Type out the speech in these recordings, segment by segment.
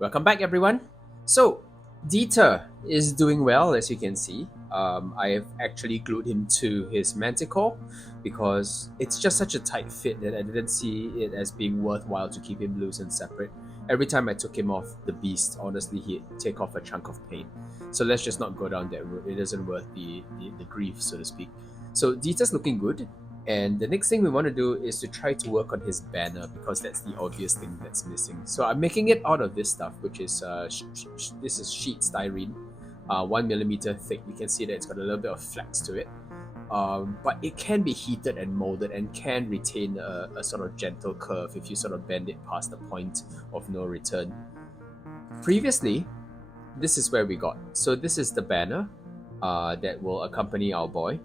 Welcome back, everyone. So, Dieter is doing well, as you can see. I have actually glued him to his manticore because it's just such a tight fit that I didn't see it as being worthwhile to keep him loose and separate. Every time I took him off the beast, honestly, he'd take off a chunk of pain. So let's just not go down that road. It isn't worth the grief, so to speak. So Dieter's looking good. And the next thing we want to do is to try to work on his banner because that's the obvious thing that's missing. So I'm making it out of this stuff, which is this is sheet styrene, 1 millimeter thick. You can see that it's got a little bit of flex to it, but it can be heated and molded and can retain a sort of gentle curve if you sort of bend it past the point of no return. Previously, this is where we got. So this is the banner that will accompany our boy.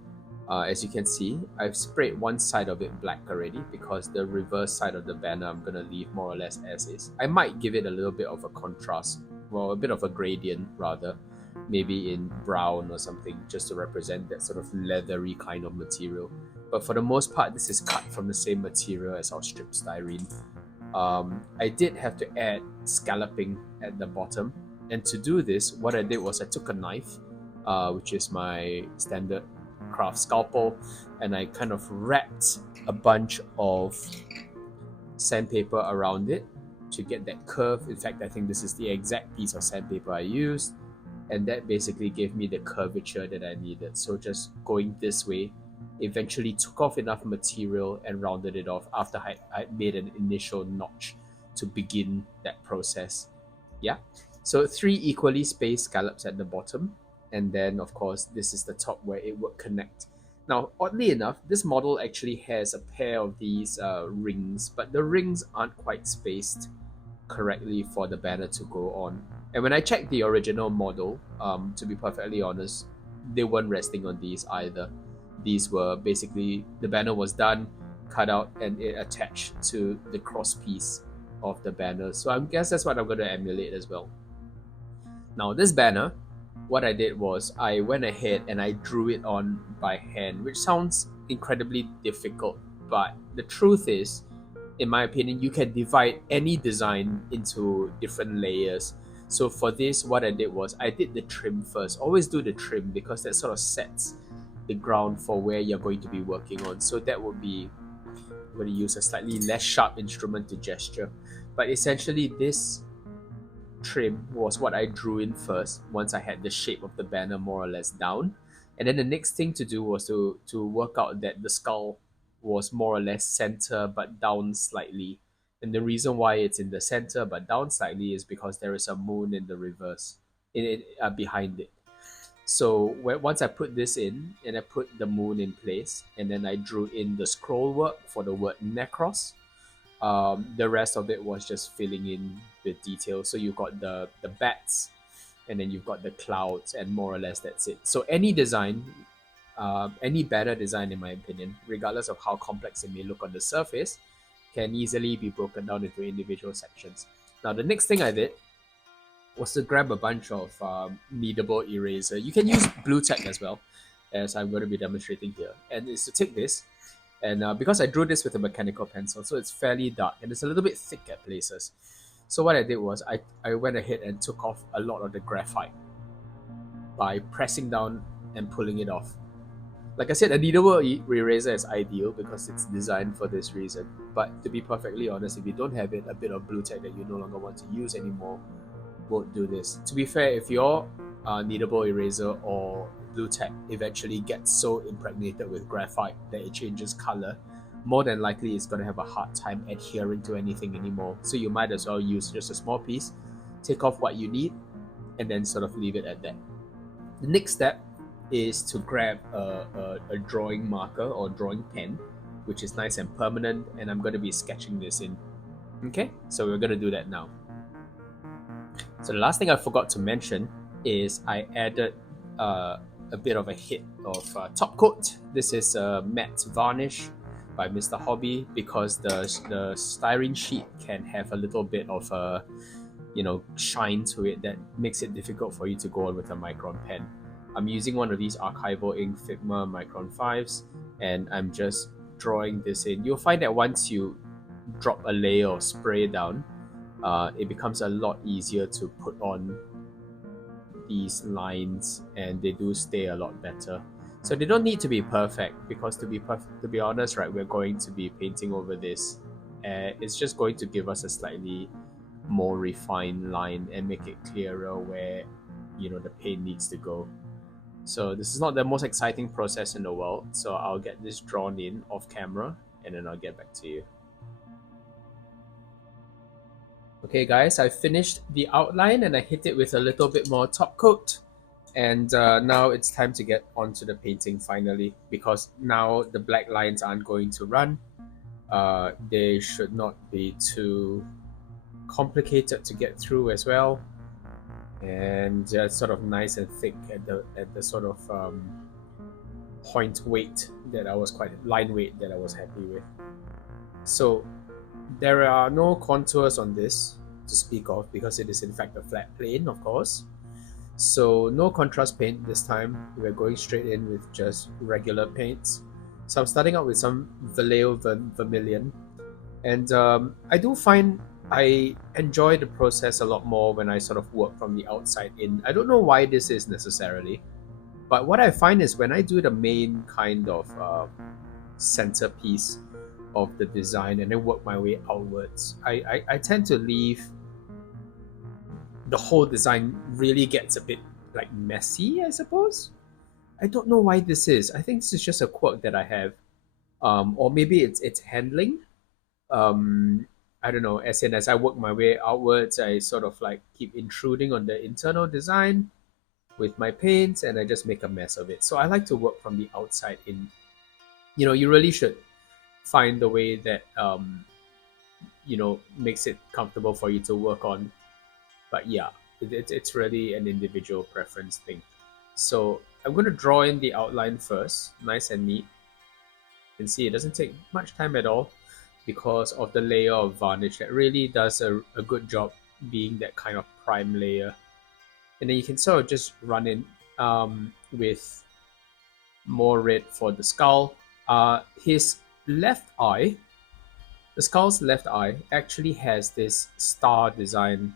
As you can see, I've sprayed one side of it black already because the reverse side of the banner I'm going to leave more or less as is. I might give it a little bit of a contrast, well, a bit of a gradient rather, maybe in brown or something, just to represent that sort of leathery kind of material. But for the most part, this is cut from the same material as our strip styrene. I did have to add scalloping at the bottom, and to do this, what I did was I took a knife, which is my standard craft scalpel, and I kind of wrapped a bunch of sandpaper around it to get that curve. In fact, I think this is the exact piece of sandpaper I used, and that basically gave me the curvature that I needed. So just going this way eventually took off enough material and rounded it off after I made an initial notch to begin that process. Yeah. So three equally spaced scallops at the bottom, and then of course this is the top where it would connect. Now, oddly enough, this model actually has a pair of these rings, but the rings aren't quite spaced correctly for the banner to go on. And when I checked the original model, to be perfectly honest, they weren't resting on these either. These were basically the banner was done, cut out, and it attached to the cross piece of the banner. So I guess that's what I'm going to emulate as well. Now, this banner, what I did was I went ahead and I drew it on by hand, which sounds incredibly difficult, but the truth is, in my opinion, you can divide any design into different layers. So for this, what I did was I did the trim first. Always do the trim because that sort of sets the ground for where you're going to be working on. So that would be, I'm going to use a slightly less sharp instrument to gesture. But essentially, this trim was what I drew in first once I had the shape of the banner more or less down. And then the next thing to do was to work out that the skull was more or less center but down slightly. And the reason why it's in the center but down slightly is because there is a moon in the reverse in it behind it. So once I put this in and I put the moon in place and then I drew in the scroll work for the word Necros, the rest of it was just filling in with detail. So you've got the bats, and then you've got the clouds, and more or less that's it. So any design, any banner design, in my opinion, regardless of how complex it may look on the surface, can easily be broken down into individual sections. Now, the next thing I did was to grab a bunch of kneadable eraser. You can use blue tack as well, as I'm going to be demonstrating here. And is to take this, and because I drew this with a mechanical pencil, so it's fairly dark and it's a little bit thick at places. So what I did was I went ahead and took off a lot of the graphite by pressing down and pulling it off. Like I said, a kneadable eraser is ideal because it's designed for this reason. But to be perfectly honest, if you don't have it, a bit of blue tack that you no longer want to use anymore won't do this. To be fair, if your kneadable eraser or blue tack eventually gets so impregnated with graphite that it changes color, more than likely it's going to have a hard time adhering to anything anymore. So you might as well use just a small piece, take off what you need, and then sort of leave it at that. The next step is to grab a drawing marker or drawing pen, which is nice and permanent, and I'm going to be sketching this in. Okay, so we're going to do that now. So the last thing I forgot to mention is I added a bit of a hit of top coat. This is a matte varnish by Mr. Hobby because the styrene sheet can have a little bit of a shine to it that makes it difficult for you to go on with a micron pen. I'm using one of these archival ink Figma micron 5s, and I'm just drawing this in. You'll find that once you drop a layer of spray down, it becomes a lot easier to put on these lines, and they do stay a lot better. So they don't need to be perfect, because to be honest, right, we're going to be painting over this. It's just going to give us a slightly more refined line and make it clearer where the paint needs to go. So this is not the most exciting process in the world. So I'll get this drawn in off camera, and then I'll get back to you. Okay, guys, I finished the outline and I hit it with a little bit more top coat. And now it's time to get onto the painting finally, because now the black lines aren't going to run. They should not be too complicated to get through as well, and sort of nice and thick at the sort of point weight that I was line weight that I was happy with. So there are no contours on this to speak of, because it is in fact a flat plane, of course. So no contrast paint this time. We're going straight in with just regular paints. So I'm starting out with some Vallejo Vermillion, and I do find I enjoy the process a lot more when I sort of work from the outside in. I don't know why this is necessarily, but what I find is when I do the main kind of centerpiece of the design and then work my way outwards, I tend to leave the whole design really gets a bit like messy, I suppose. I don't know why this is. I think this is just a quirk that I have, or maybe it's handling. Um, I don't know. As I work my way outwards, I sort of like keep intruding on the internal design with my paints, and I just make a mess of it. So I like to work from the outside in. You really should find the way that makes it comfortable for you to work on. But yeah, it's really an individual preference thing. So I'm going to draw in the outline first, nice and neat. You can see it doesn't take much time at all, because of the layer of varnish that really does a good job being that kind of prime layer. And then you can sort of just run in with more red for the skull. His left eye, the skull's left eye, actually has this star design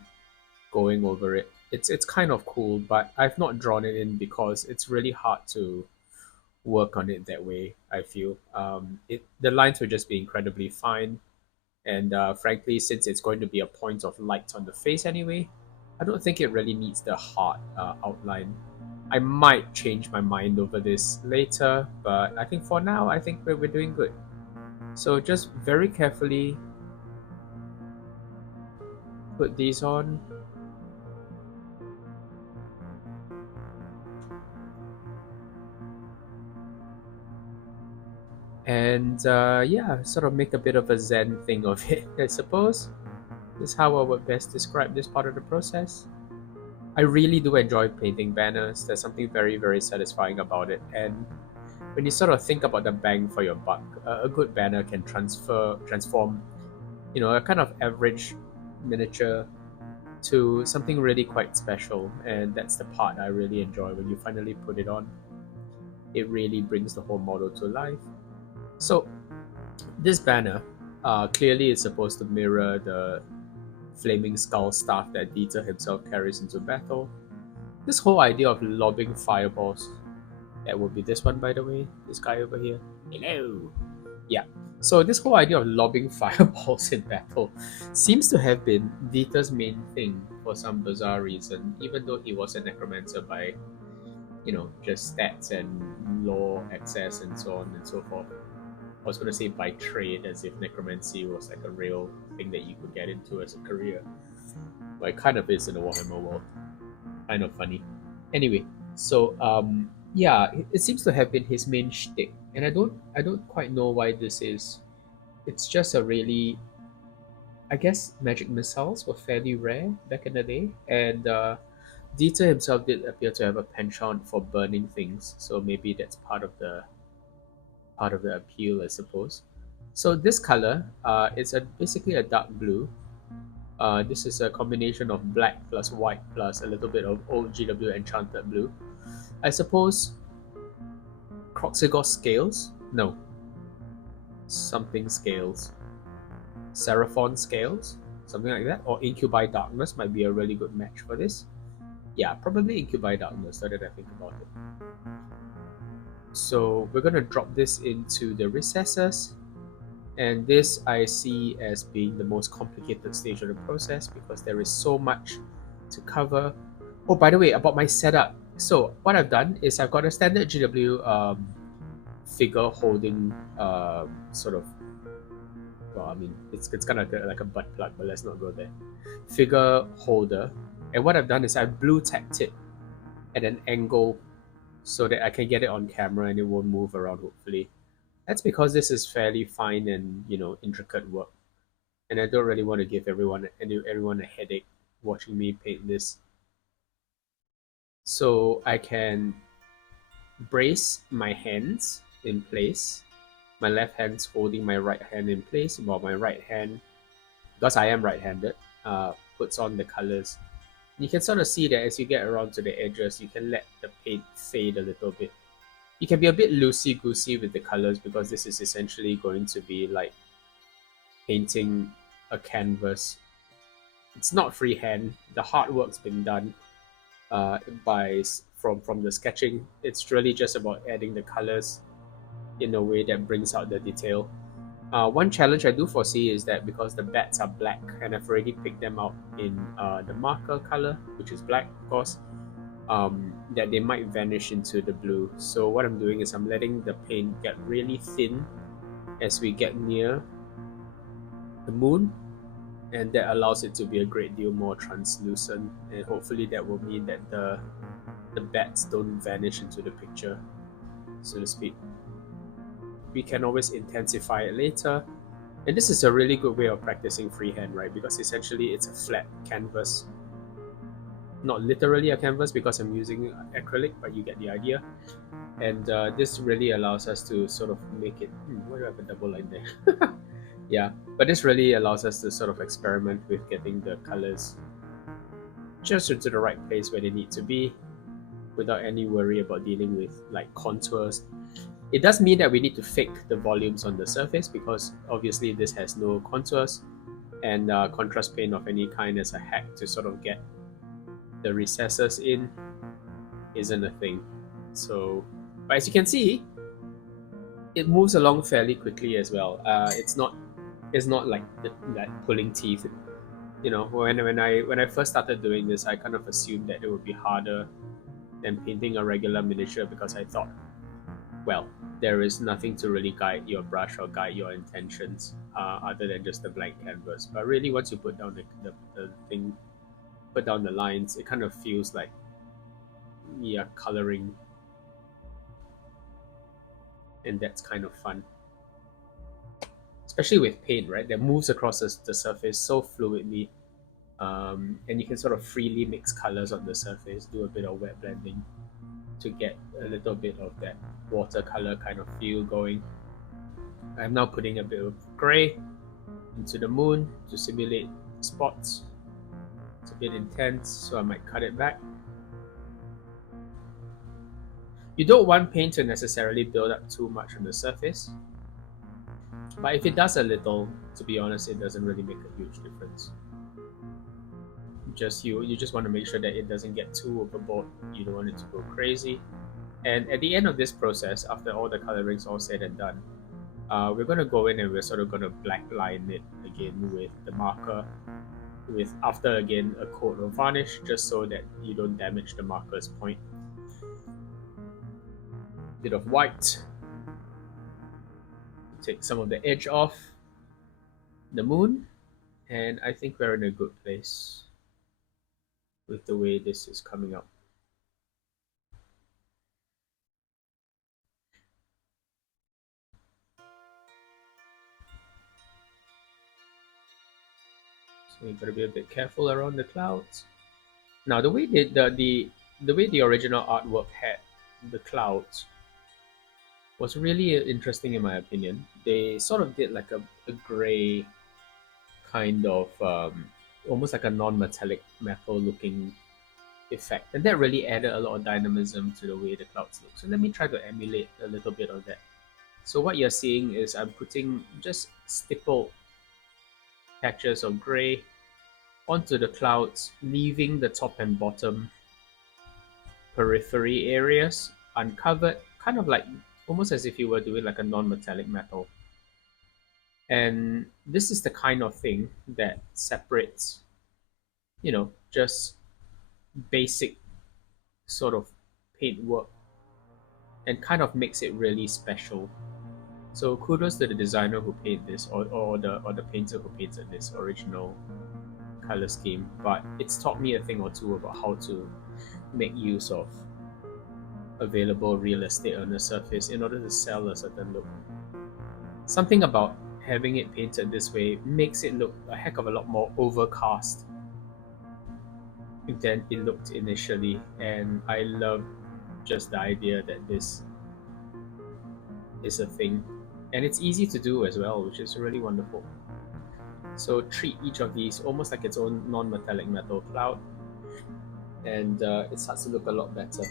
going over it. It's kind of cool, but I've not drawn it in because it's really hard to work on it that way. I feel the lines would just be incredibly fine, and frankly, since it's going to be a point of light on the face anyway, I don't think it really needs the hard outline. I might change my mind over this later, but I think for now, I think we're doing good. So just very carefully put these on. And yeah, sort of make a bit of a zen thing of it, I suppose. This is how I would best describe this part of the process. I really do enjoy painting banners. There's something very, very satisfying about it. And when you sort of think about the bang for your buck, a good banner can transform, a kind of average miniature to something really quite special. And that's the part I really enjoy when you finally put it on. It really brings the whole model to life. So this banner clearly is supposed to mirror the flaming skull staff that Dieter himself carries into battle. This whole idea of lobbing fireballs, that would be this one, by the way, this guy over here. Hello. Yeah. So this whole idea of lobbing fireballs in battle seems to have been Dieter's main thing for some bizarre reason, even though he was a necromancer by, just stats and lore access and so on and so forth. I was going to say by trade, as if necromancy was like a real thing that you could get into as a career. But it kind of is in the Warhammer world. Kind of funny. Anyway, so yeah, it seems to have been his main shtick, and I don't quite know why this is. It's just a really, I guess, magic missiles were fairly rare back in the day, and Dieter himself did appear to have a penchant for burning things, so maybe that's part of the appeal, I suppose. So this color is basically a dark blue. This is a combination of black plus white plus a little bit of old GW Enchanted Blue. I suppose Croxigos scales? No. Something scales. Seraphon scales? something like that. Or Incubi Darkness might be a really good match for this. Yeah, probably Incubi Darkness, now that I think about it. So we're going to drop this into the recesses. And this I see as being the most complicated stage of the process because there is so much to cover. Oh, by the way, about my setup. So what I've done is I've got a standard GW figure holding sort of, well, I mean, it's kind of like a butt plug, but let's not go there. Figure holder. And what I've done is I've blue tacked it at an angle so that I can get it on camera and it won't move around, hopefully. That's because this is fairly fine and, intricate work. And I don't really want to give everyone a headache watching me paint this. So I can brace my hands in place. My left hand's holding my right hand in place, while my right hand, because I am right-handed, puts on the colors. You can sort of see that as you get around to the edges, you can let the paint fade a little bit. You can be a bit loosey-goosey with the colors because this is essentially going to be like painting a canvas. It's not freehand. The hard work's been done by from the sketching. It's really just about adding the colors in a way that brings out the detail. One challenge I do foresee is that because the bats are black and I've already picked them out in the marker color, which is black, of course, that they might vanish into the blue. So what I'm doing is I'm letting the paint get really thin as we get near the moon, and that allows it to be a great deal more translucent, and hopefully that will mean that the bats don't vanish into the picture, so to speak. We can always intensify it later, and this is a really good way of practicing freehand, right? Because essentially it's a flat canvas, not literally a canvas because I'm using acrylic, but you get the idea. And this really allows us to sort of make it. Why do I have a double line there? Yeah, but this really allows us to sort of experiment with getting the colors just into the right place where they need to be without any worry about dealing with like contours. It does mean that we need to fake the volumes on the surface because obviously this has no contours, and contrast paint of any kind as a hack to sort of get the recesses in isn't a thing. So, but as you can see, it moves along fairly quickly as well. It's not like pulling teeth. When I first started doing this, I kind of assumed that it would be harder than painting a regular miniature because I thought, well, there is nothing to really guide your brush or guide your intentions other than just the blank canvas. But really, once you put down the thing, put down the lines, it kind of feels like you're coloring, and that's kind of fun. Especially with paint, right? That moves across the surface so fluidly, and you can sort of freely mix colors on the surface, do a bit of wet blending to get a little bit of that watercolor kind of feel going. I'm now putting a bit of gray into the moon to simulate spots. It's a bit intense, so I might cut it back. You don't want paint to necessarily build up too much on the surface, but if it does a little, to be honest, it doesn't really make a huge difference. You just want to make sure that it doesn't get too overboard. You don't want it to go crazy. And at the end of this process, after all the coloring's all said and done, we're going to go in and we're sort of going to black line it again with the marker, with after again a coat of varnish, just so that you don't damage the marker's point. Bit of white, take some of the edge off the moon, and I think we're in a good place with the way this is coming up. So you gotta be a bit careful around the clouds. Now the way the original artwork had the clouds was really interesting in my opinion. They sort of did like a gray kind of almost like a non-metallic metal looking effect, and that really added a lot of dynamism to the way the clouds look. So let me try to emulate a little bit of that. So what you're seeing is I'm putting just stippled patches of gray onto the clouds, leaving the top and bottom periphery areas uncovered, kind of like almost as if you were doing like a non-metallic metal. And this is the kind of thing that separates, just basic sort of paint work and kind of makes it really special. So kudos to the designer who painted this, or the painter who painted this original color scheme. But it's taught me a thing or two about how to make use of available real estate on the surface in order to sell a certain look. Something about having it painted this way makes it look a heck of a lot more overcast than it looked initially, and I love just the idea that this is a thing, and it's easy to do as well, which is really wonderful. So treat each of these almost like its own non-metallic metal cloud, and it starts to look a lot better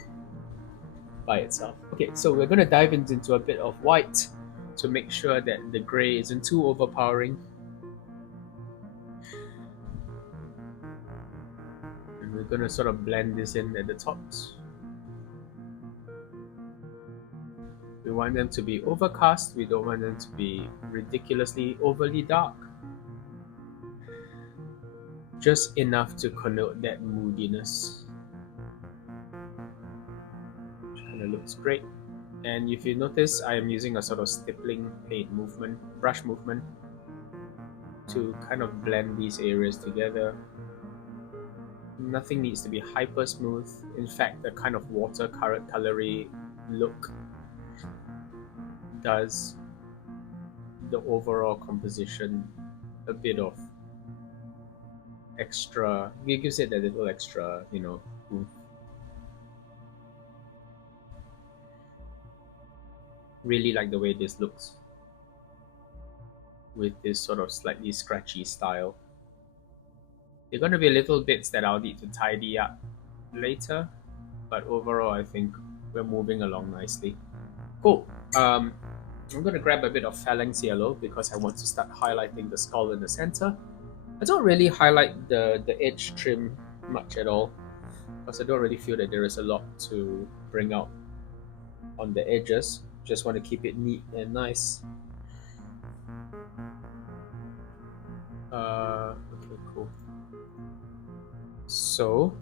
by itself. Okay, so we're going to dive into a bit of white to make sure that the gray isn't too overpowering. And we're going to sort of blend this in at the tops. We want them to be overcast, we don't want them to be ridiculously overly dark. Just enough to connote that moodiness. Which kind of looks great. And if you notice, I am using a sort of stippling paint movement, brush movement, to kind of blend these areas together. Nothing needs to be hyper smooth. In fact, the kind of watercolory look does the overall composition a bit of extra. It gives it a little extra, oomph. Really like the way this looks with this sort of slightly scratchy style. There are going to be little bits that I'll need to tidy up later, but overall I think we're moving along nicely. Cool. I'm going to grab a bit of Phalanx Yellow because I want to start highlighting the skull in the center. I don't really highlight the edge trim much at all because I don't really feel that there is a lot to bring out on the edges. Just want to keep it neat and nice. Okay, cool. So,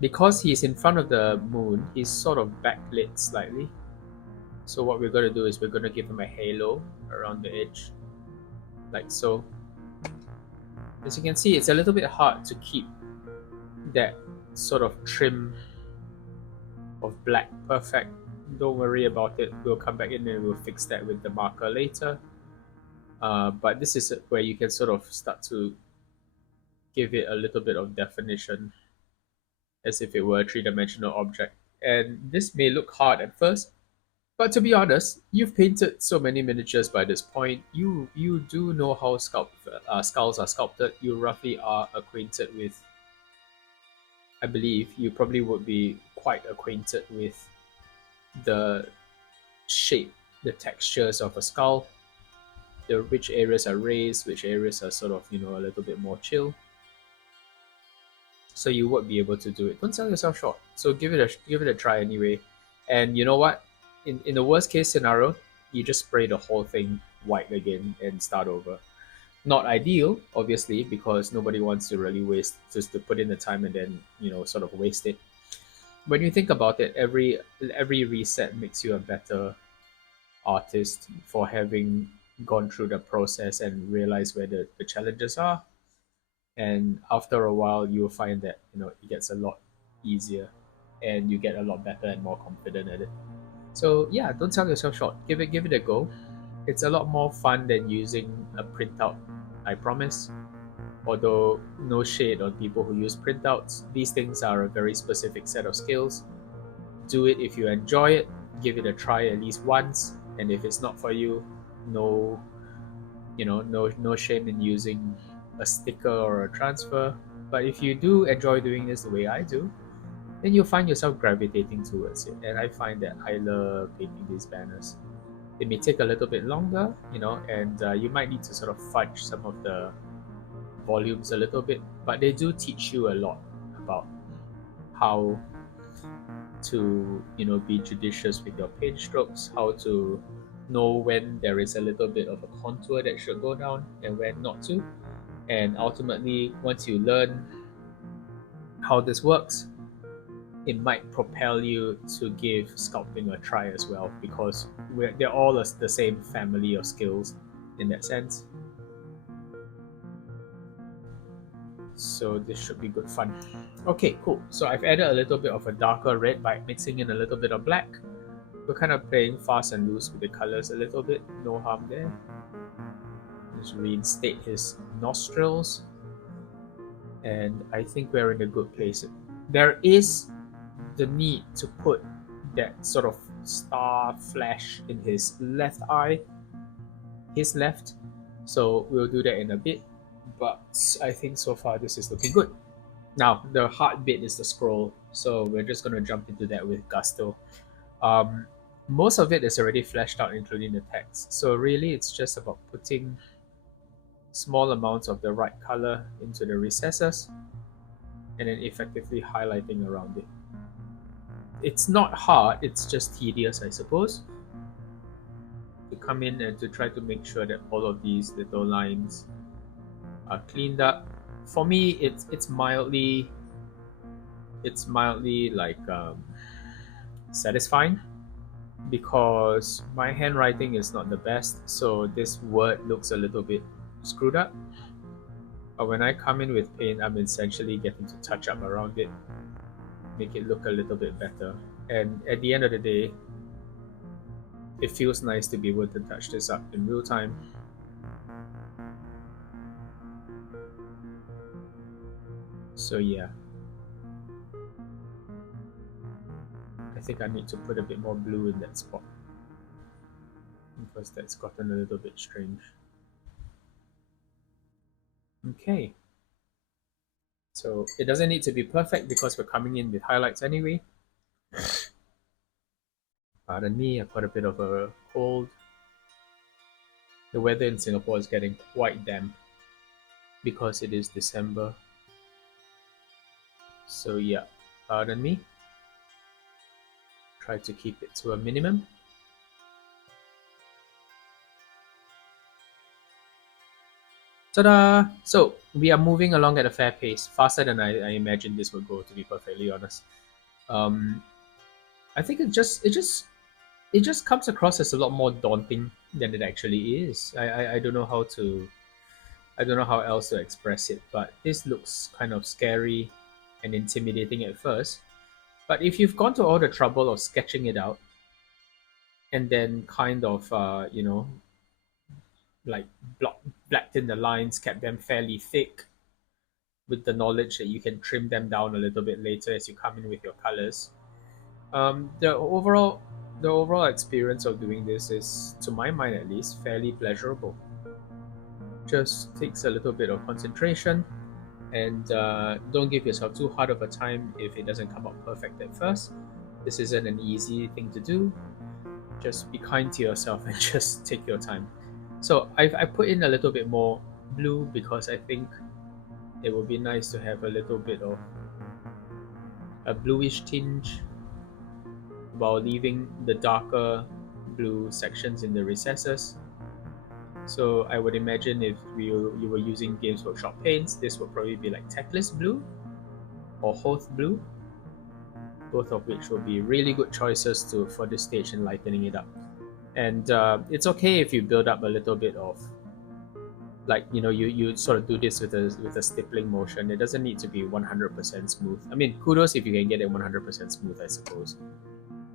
because he's in front of the moon, he's sort of backlit slightly. So what we're going to do is we're going to give him a halo around the edge, like so. As you can see, it's a little bit hard to keep that sort of trim of black perfect. Don't worry about it. We'll come back in and we'll fix that with the marker later. But this is where you can sort of start to give it a little bit of definition as if it were a three-dimensional object. And this may look hard at first, but to be honest, you've painted so many miniatures by this point. You do know how skulls are sculpted. You roughly are acquainted with. I believe you probably would be quite acquainted with the shape, the textures of a skull. Which areas are raised, which areas are sort of a little bit more chill. So you would be able to do it. Don't sell yourself short. So give it a try anyway. And you know what? In the worst case scenario, you just spray the whole thing white again and start over. Not ideal, obviously, because nobody wants to really waste just to put in the time and then sort of waste it. When you think about it, every reset makes you a better artist for having gone through the process and realize where the challenges are. And after a while, you'll find that it gets a lot easier, and you get a lot better and more confident at it. So yeah, don't sell yourself short. Give it a go. It's a lot more fun than using a printout, I promise. Although no shade on people who use printouts, these things are a very specific set of skills. Do it if you enjoy it. Give it a try at least once, and if it's not for you, no shame in using a sticker or a transfer. But if you do enjoy doing this the way I do, then you'll find yourself gravitating towards it. And I find that I love painting these banners. It may take a little bit longer, and you might need to sort of fudge some of the volumes a little bit, but they do teach you a lot about how to be judicious with your paint strokes, how to know when there is a little bit of a contour that should go down and when not to. And ultimately, once you learn how this works, it might propel you to give sculpting a try as well, because they're all the same family of skills in that sense. So this should be good fun. Okay, cool. So I've added a little bit of a darker red by mixing in a little bit of black. We're kind of playing fast and loose with the colors a little bit. No harm there. Just reinstate his nostrils. And I think we're in a good place. There is the need to put that sort of star flash in his left eye. His left. So we'll do that in a bit. But I think so far this is looking good. Now, the hard bit is the scroll, so we're just going to jump into that with gusto. Most of it is already fleshed out, including the text. So really, it's just about putting small amounts of the right color into the recesses and then effectively highlighting around it. It's not hard, it's just tedious, I suppose, to come in and to try to make sure that all of these little lines are cleaned up. For me, it's mildly like satisfying, because my handwriting is not the best, so this word looks a little bit screwed up. But when I come in with paint, I'm essentially getting to touch up around it, make it look a little bit better. And at the end of the day, it feels nice to be able to touch this up in real time. So yeah, I think I need to put a bit more blue in that spot, because that's gotten a little bit strange. Okay, so it doesn't need to be perfect because we're coming in with highlights anyway. Pardon me, I've got a bit of a cold. The weather in Singapore is getting quite damp because it is December. So yeah, pardon me. Try to keep it to a minimum. Ta-da! So we are moving along at a fair pace, faster than I imagined this would go, to be perfectly honest. I think it just comes across as a lot more daunting than it actually is. I don't know how else to express it, but this looks kind of scary and intimidating at first. But if you've gone to all the trouble of sketching it out and then kind of like blacked in the lines, kept them fairly thick, with the knowledge that you can trim them down a little bit later as you come in with your colors. The overall experience of doing this is, to my mind at least, fairly pleasurable. Just takes a little bit of concentration, and don't give yourself too hard of a time if it doesn't come out perfect at first. This isn't an easy thing to do. Just be kind to yourself and just take your time. So I put in a little bit more blue because I think it would be nice to have a little bit of a bluish tinge while leaving the darker blue sections in the recesses. So I would imagine if you were using Games Workshop paints, this would probably be like Teclis blue or Hoth blue, both of which will be really good choices for this stage and lightening it up. And it's okay if you build up a little bit of, like, you sort of do this with a stippling motion. It doesn't need to be 100% smooth. I mean, kudos if you can get it 100% smooth, I suppose.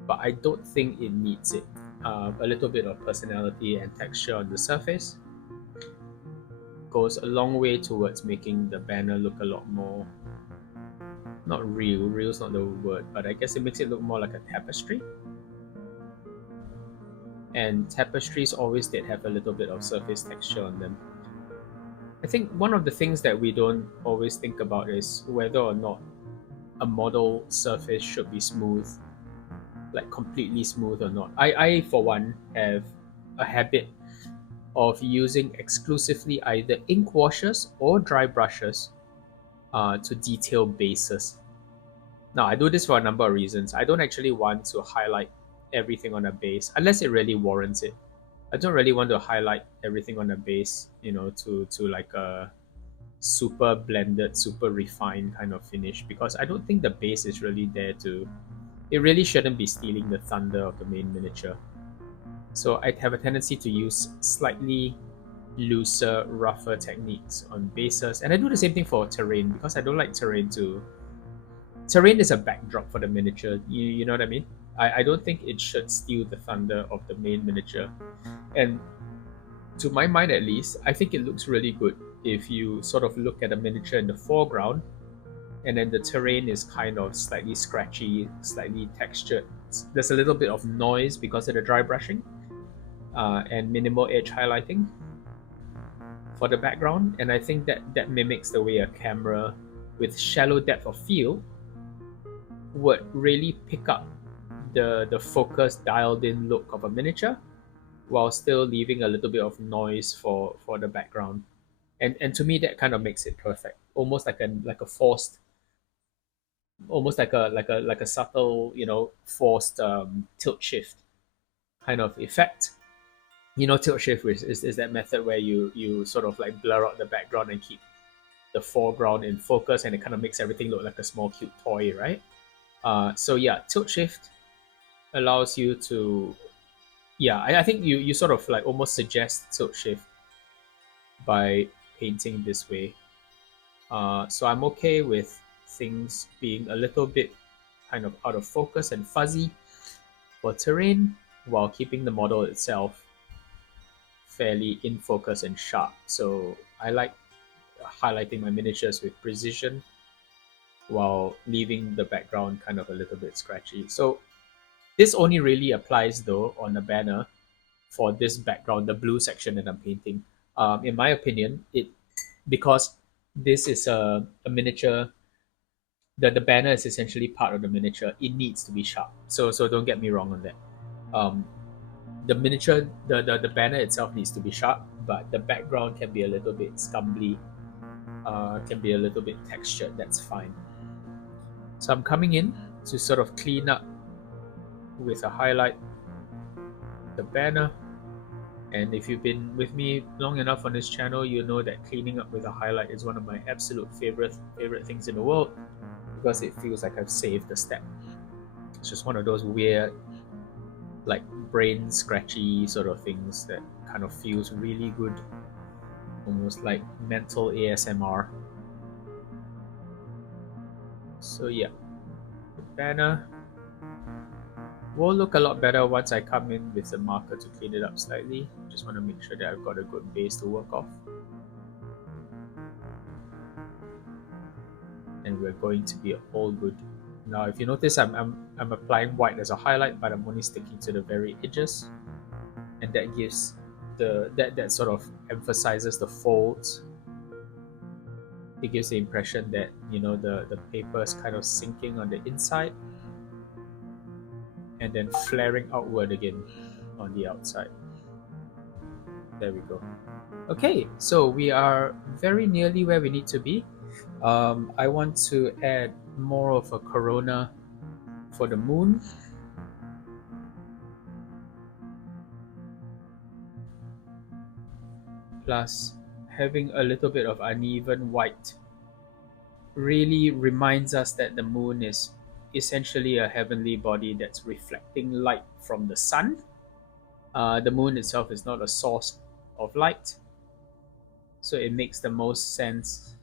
But I don't think it needs it. A little bit of personality and texture on the surface goes a long way towards making the banner look a lot more, not real. Real's not the word, but I guess it makes it look more like a tapestry. And tapestries always did have a little bit of surface texture on them. I think one of the things that we don't always think about is whether or not a model surface should be smooth, like completely smooth or not. I for one, have a habit of using exclusively either ink washes or dry brushes to detail bases. Now, I do this for a number of reasons. I don't actually want to highlight everything on a base unless it really warrants it. I don't really want to highlight everything on a base, to like a super blended, super refined kind of finish, because I don't think the base is really there to. It really shouldn't be stealing the thunder of the main miniature. So I have a tendency to use slightly looser, rougher techniques on bases, and I do the same thing for terrain because I don't like terrain to. Terrain is a backdrop for the miniature. You know what I mean? I don't think it should steal the thunder of the main miniature, and to my mind at least, I think it looks really good if you sort of look at a miniature in the foreground and then the terrain is kind of slightly scratchy, slightly textured. There's a little bit of noise because of the dry brushing and minimal edge highlighting for the background. And I think that mimics the way a camera with shallow depth of field would really pick up the focused, dialed in look of a miniature while still leaving a little bit of noise for the background. And to me that kind of makes it perfect. Almost like a forced, almost like a subtle, forced tilt shift kind of effect. Tilt shift is that method where you sort of like blur out the background and keep the foreground in focus, and it kind of makes everything look like a small cute toy, right? So yeah, tilt shift allows you to, yeah, I think you sort of like almost suggest tilt shift by painting this way. So I'm okay with things being a little bit kind of out of focus and fuzzy for terrain while keeping the model itself fairly in focus and sharp. So I like highlighting my miniatures with precision while leaving the background kind of a little bit scratchy. So this only really applies though on the banner for this background, the blue section that I'm painting. In my opinion, because this is a miniature, the banner is essentially part of the miniature. It needs to be sharp. So don't get me wrong on that. Um, the miniature, the banner itself needs to be sharp, but the background can be a little bit scumbly, can be a little bit textured. That's fine. So I'm coming in to sort of clean up with a highlight the banner. And if you've been with me long enough on this channel, you know that cleaning up with a highlight is one of my absolute favorite things in the world, because it feels like I've saved a step. It's just one of those weird, like brain scratchy sort of things that kind of feels really good, almost like mental ASMR. So yeah, the banner will look a lot better once I come in with the marker to clean it up slightly. Just want to make sure that I've got a good base to work off. And we're going to be all good. Now, if you notice, I'm applying white as a highlight, but I'm only sticking to the very edges, and that gives that sort of emphasizes the folds. It gives the impression that the paper is kind of sinking on the inside, and then flaring outward again on the outside. There we go. Okay, so we are very nearly where we need to be. I want to add more of a corona for the moon. Plus, having a little bit of uneven white really reminds us that the moon is essentially a heavenly body that's reflecting light from the sun. The moon itself is not a source of light, so it makes the most sense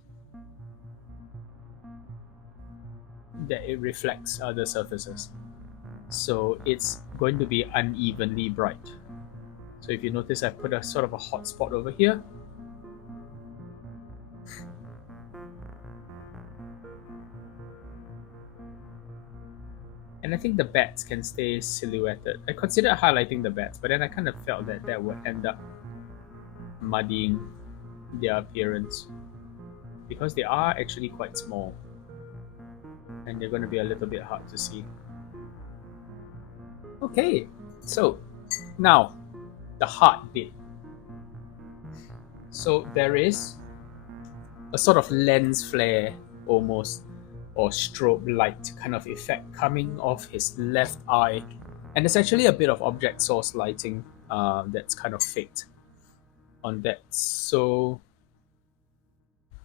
that it reflects other surfaces. So it's going to be unevenly bright. So if you notice, I put a sort of a hot spot over here. And I think the bats can stay silhouetted. I considered highlighting the bats, but then I kind of felt that would end up muddying their appearance, because they are actually quite small and they're going to be a little bit hard to see. Okay, so now the hard bit. So there is a sort of lens flare almost, or strobe light kind of effect coming off his left eye. And there's actually a bit of object source lighting that's kind of faked on that. So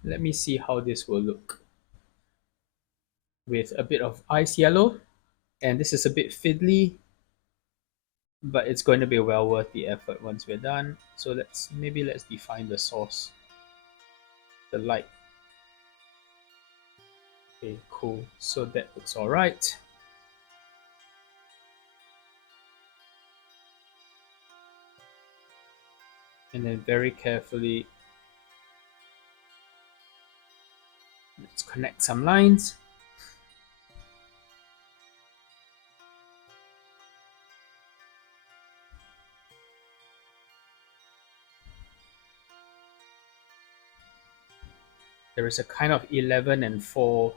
let me see how this will look with a bit of ice yellow. And this is a bit fiddly, but it's going to be well worth the effort once we're done. So let's define the source, the light. Okay, cool. So that looks all right. And then very carefully, let's connect some lines. There is a kind of 11 and 4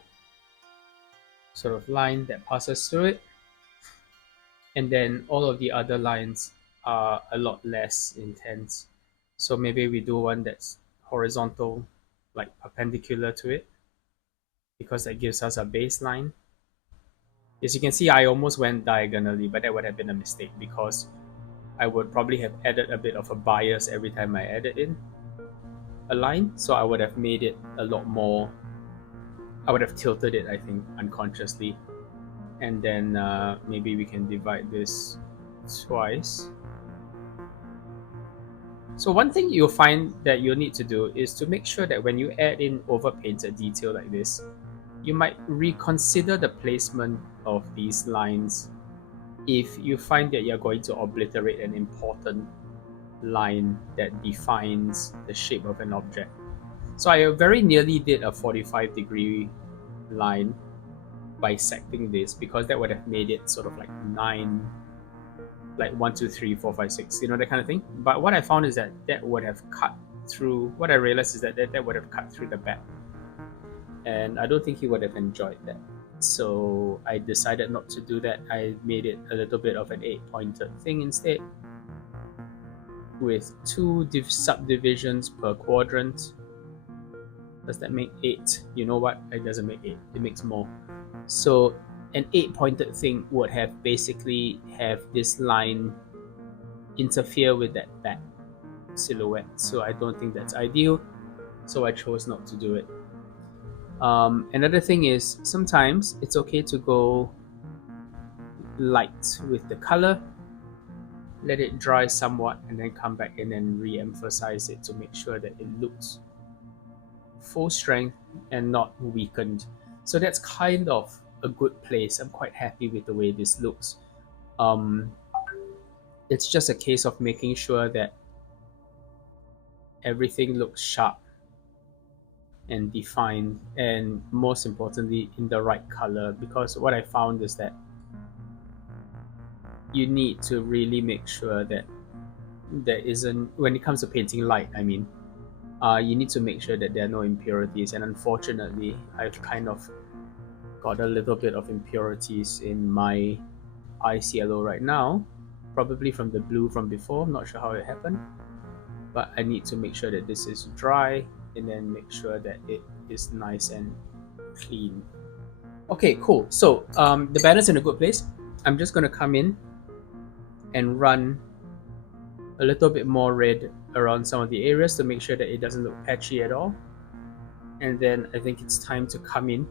sort of line that passes through it. And then all of the other lines are a lot less intense. So maybe we do one that's horizontal, like perpendicular to it, because that gives us a baseline. As you can see, I almost went diagonally, but that would have been a mistake because I would probably have added a bit of a bias every time I added in a line. So I would have made it a lot more, I would have tilted it, I think, unconsciously. And then maybe we can divide this twice. So one thing you'll find that you'll need to do is to make sure that when you add in overpainted detail like this, you might reconsider the placement of these lines if you find that you're going to obliterate an important line that defines the shape of an object. So I very nearly did a 45-degree line bisecting this because that would have made it sort of like 9, like 1, 2, 3, 4, 5, 6, you know, that kind of thing. But what I found is that would have cut through, what I realized is that that would have cut through the back. And I don't think he would have enjoyed that. So I decided not to do that. I made it a little bit of an 8-pointed thing instead, with 2 subdivisions per quadrant. Does that make 8? You know what? It doesn't make 8. It makes more. So an 8-pointed thing would have basically have this line interfere with that back silhouette. So I don't think that's ideal. So I chose not to do it. Another thing is sometimes it's okay to go light with the color, let it dry somewhat, and then come back in and re-emphasize it to make sure that it looks full strength and not weakened. So that's kind of a good place. I'm quite happy with the way this looks. It's just a case of making sure that everything looks sharp and defined, and most importantly in the right color, because what I found is that you need to really make sure that there isn't, when it comes to painting light, I mean, you need to make sure that there are no impurities, and unfortunately I've kind of got a little bit of impurities in my ice yellow right now, probably from the blue from before. I'm not sure how it happened, but I need to make sure that this is dry and then make sure that it is nice and clean. Okay, cool. So the banner's in a good place. I'm just going to come in and run a little bit more red around some of the areas to make sure that it doesn't look patchy at all. And then I think it's time to come in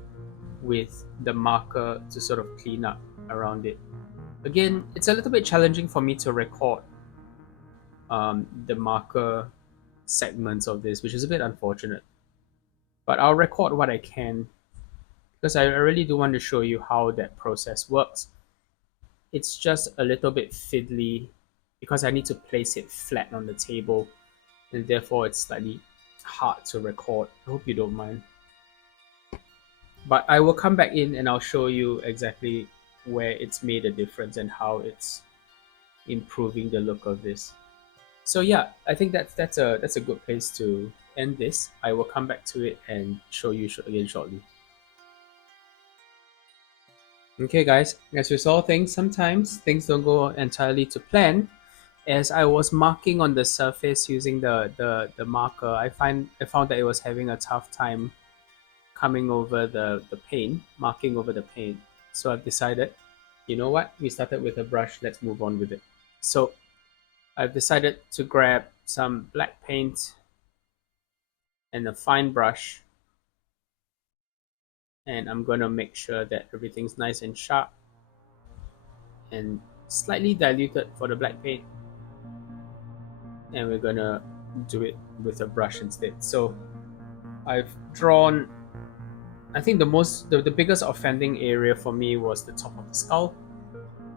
with the marker to sort of clean up around it. Again, it's a little bit challenging for me to record the marker segments of this, which is a bit unfortunate. But I'll record what I can because I really do want to show you how that process works. It's just a little bit fiddly because I need to place it flat on the table, and therefore it's slightly hard to record. I hope you don't mind. But I will come back in and I'll show you exactly where it's made a difference and how it's improving the look of this. So yeah, I think that's a good place to end this. I will come back to it and show you again shortly. Okay guys, as with all things, sometimes things don't go entirely to plan, As I was marking on the surface using the marker, I found that it was having a tough time coming over the paint, marking over the paint. So I've decided, you know what? We started with a brush, let's move on with it. So I've decided to grab some black paint and a fine brush, and I'm gonna make sure that everything's nice and sharp and slightly diluted for the black paint, and we're gonna do it with a brush instead. So I've drawn, I think the biggest offending area for me was the top of the skull.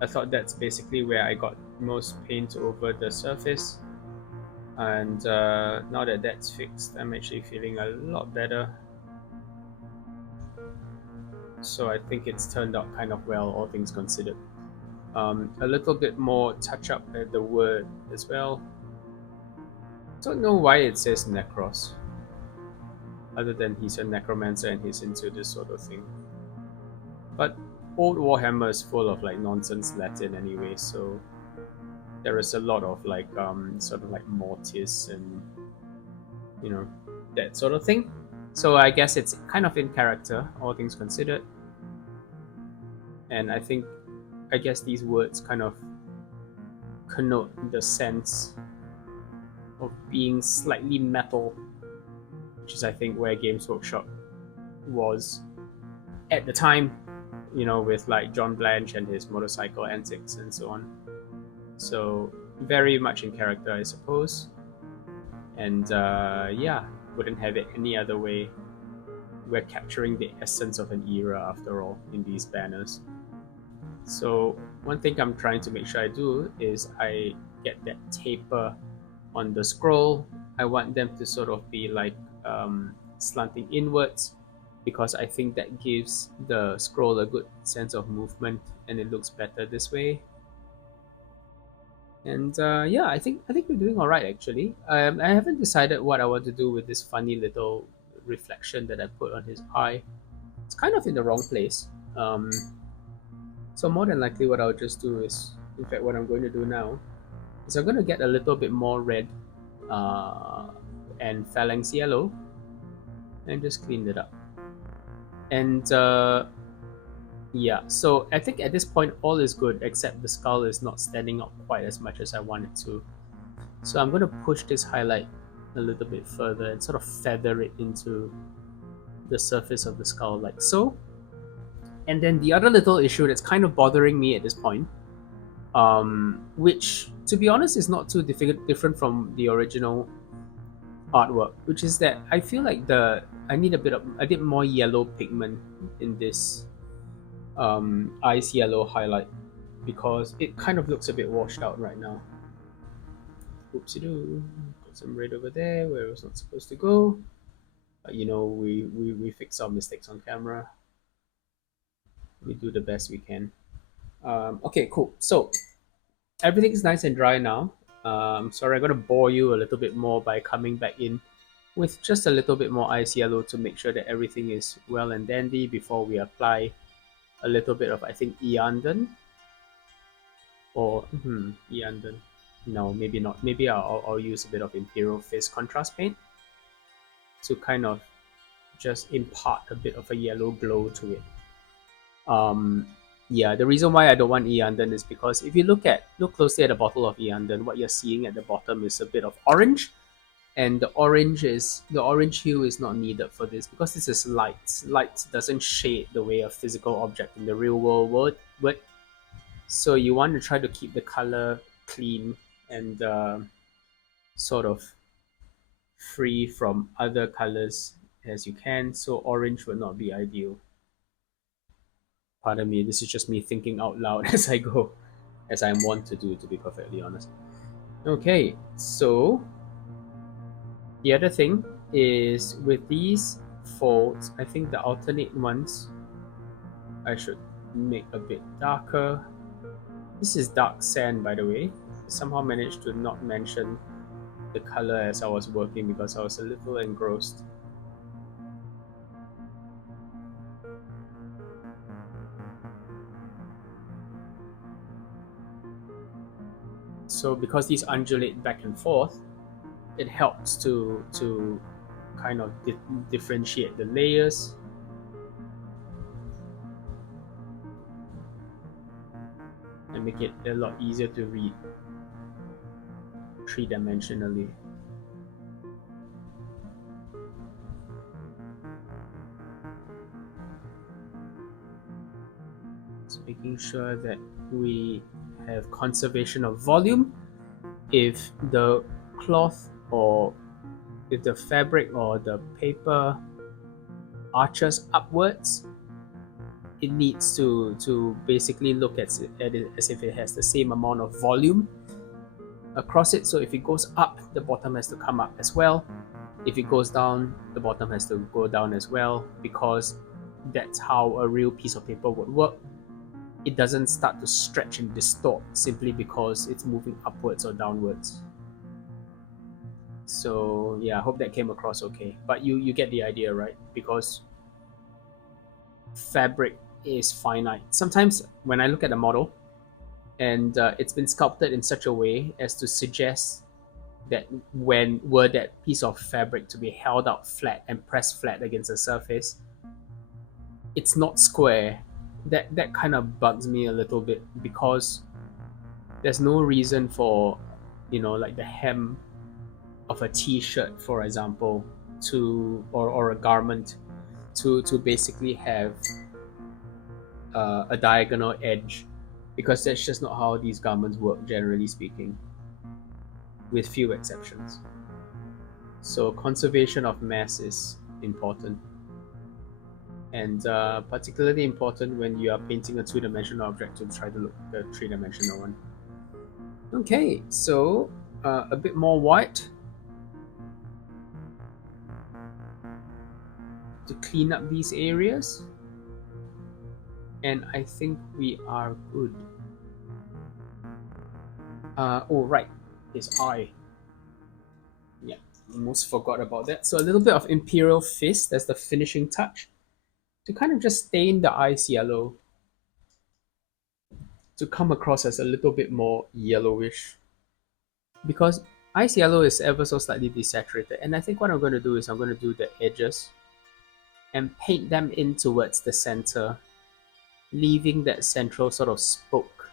I thought that's basically where I got most paint over the surface, and now that that's fixed, I'm actually feeling a lot better. So I think it's turned out kind of well, all things considered. A little bit more touch up at the word as well. Don't know why it says Necros, other than he's a necromancer and he's into this sort of thing. But old Warhammer is full of like nonsense Latin anyway, so there is a lot of like sort of like mortis and you know that sort of thing. So I guess it's kind of in character, all things considered. And I guess these words kind of connote the sense of being slightly metal, which is I think where Games Workshop was at the time, with like John Blanche and his motorcycle antics and so on. So very much in character, I suppose. And yeah, wouldn't have it any other way. We're capturing the essence of an era after all in these banners. So one thing I'm trying to make sure I do is I get that taper on the scroll. I want them to sort of be like slanting inwards, because I think that gives the scroll a good sense of movement and it looks better this way. And yeah, I think we're doing all right actually. I haven't decided what I want to do with this funny little reflection that I put on his eye. It's kind of in the wrong place. So more than likely, what I'll just do is, in fact, what I'm going to do now is I'm going to get a little bit more red uh, and phalanx yellow and just clean it up. And yeah, so I think at this point all is good except the skull is not standing up quite as much as I want it to. So I'm going to push this highlight a little bit further and sort of feather it into the surface of the skull like so. And then the other little issue that's kind of bothering me at this point, which to be honest is not too different from the original artwork, which is that I feel like I need a bit more yellow pigment in this ice yellow highlight, because it kind of looks a bit washed out right now. Oopsie doo, got some red over there where it was not supposed to go. But we fix our mistakes on camera. We do the best we can. Okay, cool. So everything's nice and dry now. Sorry, I'm gonna bore you a little bit more by coming back in with just a little bit more ice yellow to make sure that everything is well and dandy before we apply a little bit of, I think, Eandon or Eandon. No, maybe not. Maybe I'll use a bit of Imperial Fist Contrase paint to kind of just impart a bit of a yellow glow to it. Um, yeah, the reason why I don't want Eandon is because if you look closely at the bottle of Eandon, what you're seeing at the bottom is a bit of orange, and the orange hue is not needed for this because this is light. Light doesn't shade the way a physical object in the real world would. So you want to try to keep the color clean and sort of free from other colors as you can. So orange would not be ideal. Pardon me, this is just me thinking out loud as I go, as I'm wont to do, to be perfectly honest. Okay, so the other thing is with these folds, I think the alternate ones I should make a bit darker. This is dark sand, by the way. I somehow managed to not mention the color as I was working because I was a little engrossed. So because these undulate back and forth, it helps to kind of differentiate the layers. And make it a lot easier to read three-dimensionally. So making sure that we have conservation of volume. If the cloth or if the fabric or the paper arches upwards, it needs to basically look at it as if it has the same amount of volume across it. So if it goes up, the bottom has to come up as well. If it goes down, the bottom has to go down as well, because that's how a real piece of paper would work. It doesn't start to stretch and distort simply because it's moving upwards or downwards. So yeah, I hope that came across okay. But you get the idea, right? Because fabric is finite. Sometimes when I look at a model and it's been sculpted in such a way as to suggest that when were that piece of fabric to be held out flat and pressed flat against the surface, it's not square. That kind of bugs me a little bit, because there's no reason for, like the hem of a t-shirt, for example, or a garment to basically have a diagonal edge, because that's just not how these garments work, generally speaking, with few exceptions. So conservation of mass is important, and particularly important when you are painting a two-dimensional object to try to look at a three-dimensional one. Okay, so a bit more white to clean up these areas, and I think we are good. Oh right, his eye. Yeah, almost forgot about that. So a little bit of Imperial Fist as the finishing touch, to kind of just stain the ice yellow to come across as a little bit more yellowish, because ice yellow is ever so slightly desaturated. And I think what I'm going to do is I'm going to do the edges and paint them in towards the center, leaving that central sort of spoke,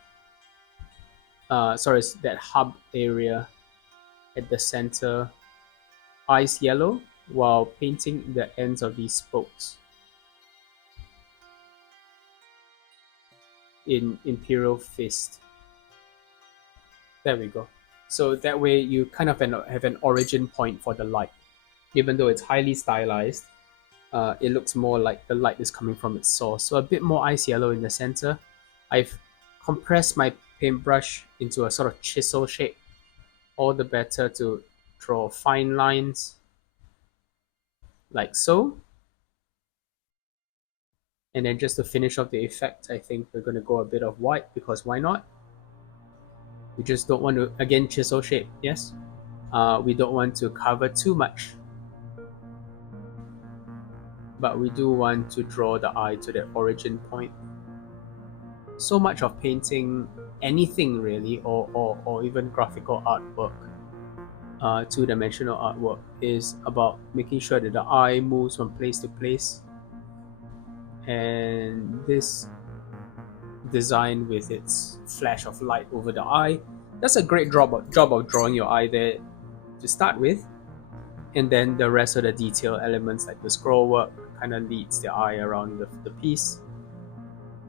that hub area at the center ice yellow, while painting the ends of these spokes in Imperial Fist. There we go. So that way you kind of have an origin point for the light. Even though it's highly stylized, it looks more like the light is coming from its source. So a bit more ice yellow in the center. I've compressed my paintbrush into a sort of chisel shape, all the better to draw fine lines like so. And then just to finish off the effect, I think we're going to go a bit of white, because why not? We just don't want to, again, chisel shape, yes? We don't want to cover too much, but we do want to draw the eye to that origin point. So much of painting anything really, or even graphical artwork, two-dimensional artwork, is about making sure that the eye moves from place to place. And this design with its flash of light over the eye, that's a great job of drawing your eye there to start with. And then the rest of the detail elements like the scroll work kind of leads the eye around the piece.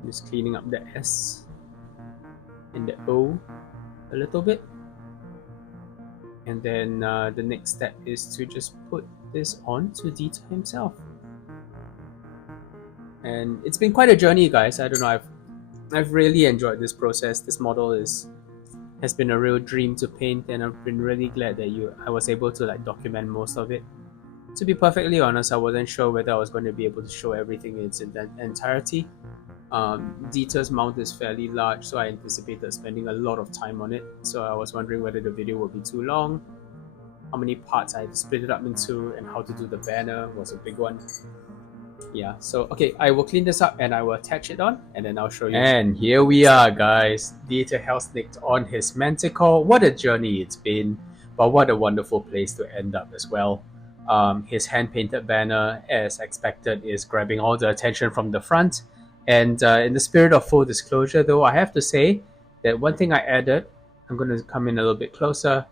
Just cleaning up the S and the O a little bit. And then the next step is to just put this on to Dieter himself. And it's been quite a journey, guys. I don't know, I've really enjoyed this process. This model has been a real dream to paint, and I've been really glad that I was able to like document most of it. To be perfectly honest, I wasn't sure whether I was going to be able to show everything in its entirety. Dieter's mount is fairly large, so I anticipated spending a lot of time on it. So I was wondering whether the video would be too long, how many parts I had to split it up into, and how to do the banner was a big one. Yeah, so okay, I will clean this up and I will attach it on, and then I'll show you. And here we are, guys. Dieter Helsnicked on his Manticore. What a journey it's been, but what a wonderful place to end up as well. His hand-painted banner, as expected, is grabbing all the attention from the front. And in the spirit of full disclosure, though, I have to say that one thing I added, I'm going to come in a little bit closer,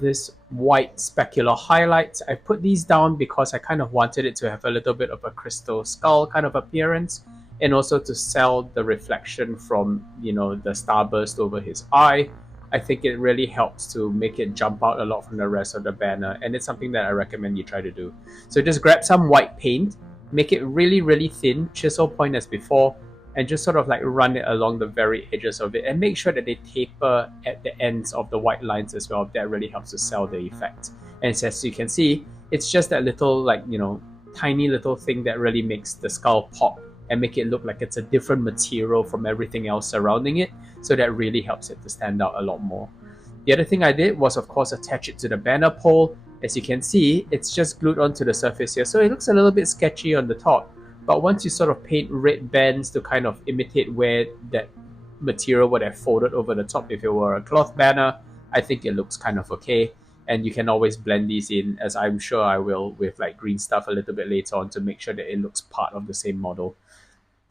this white specular highlights. I put these down because I kind of wanted it to have a little bit of a crystal skull kind of appearance, and also to sell the reflection from, the starburst over his eye. I think it really helps to make it jump out a lot from the rest of the banner, and it's something that I recommend you try to do. So just grab some white paint, make it really, really thin, chisel point as before, and just sort of like run it along the very edges of it, and make sure that they taper at the ends of the white lines as well. That really helps to sell the effect. And as you can see, it's just that little, like, tiny little thing that really makes the skull pop and make it look like it's a different material from everything else surrounding it. So that really helps it to stand out a lot more. The other thing I did was, of course, attach it to the banner pole. As you can see, it's just glued onto the surface here, so it looks a little bit sketchy on the top. But once you sort of paint red bands to kind of imitate where that material would have folded over the top if it were a cloth banner, I think it looks kind of okay. And you can always blend these in, as I'm sure I will, with like green stuff a little bit later on to make sure that it looks part of the same model.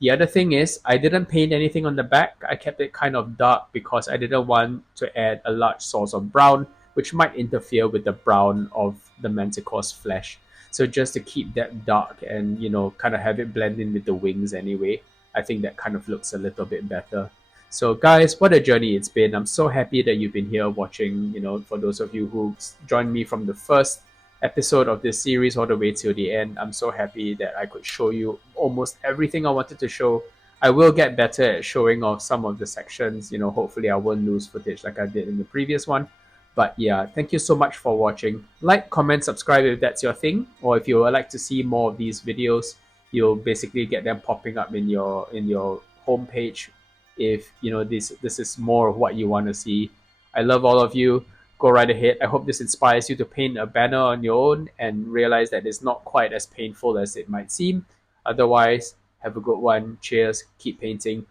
The other thing is, I didn't paint anything on the back. I kept it kind of dark because I didn't want to add a large source of brown, which might interfere with the brown of the Manticore's flesh. So just to keep that dark and, kind of have it blend in with the wings anyway, I think that kind of looks a little bit better. So guys, what a journey it's been. I'm so happy that you've been here watching, for those of you who joined me from the first episode of this series all the way till the end. I'm so happy that I could show you almost everything I wanted to show. I will get better at showing off some of the sections. Hopefully I won't lose footage like I did in the previous one. But yeah, thank you so much for watching. Like, comment, subscribe if that's your thing, or if you would like to see more of these videos, you'll basically get them popping up in your homepage. If this is more of what you want to see. I love all of you. Go right ahead. I hope this inspires you to paint a banner on your own and realize that it's not quite as painful as it might seem. Otherwise, have a good one. Cheers. Keep painting.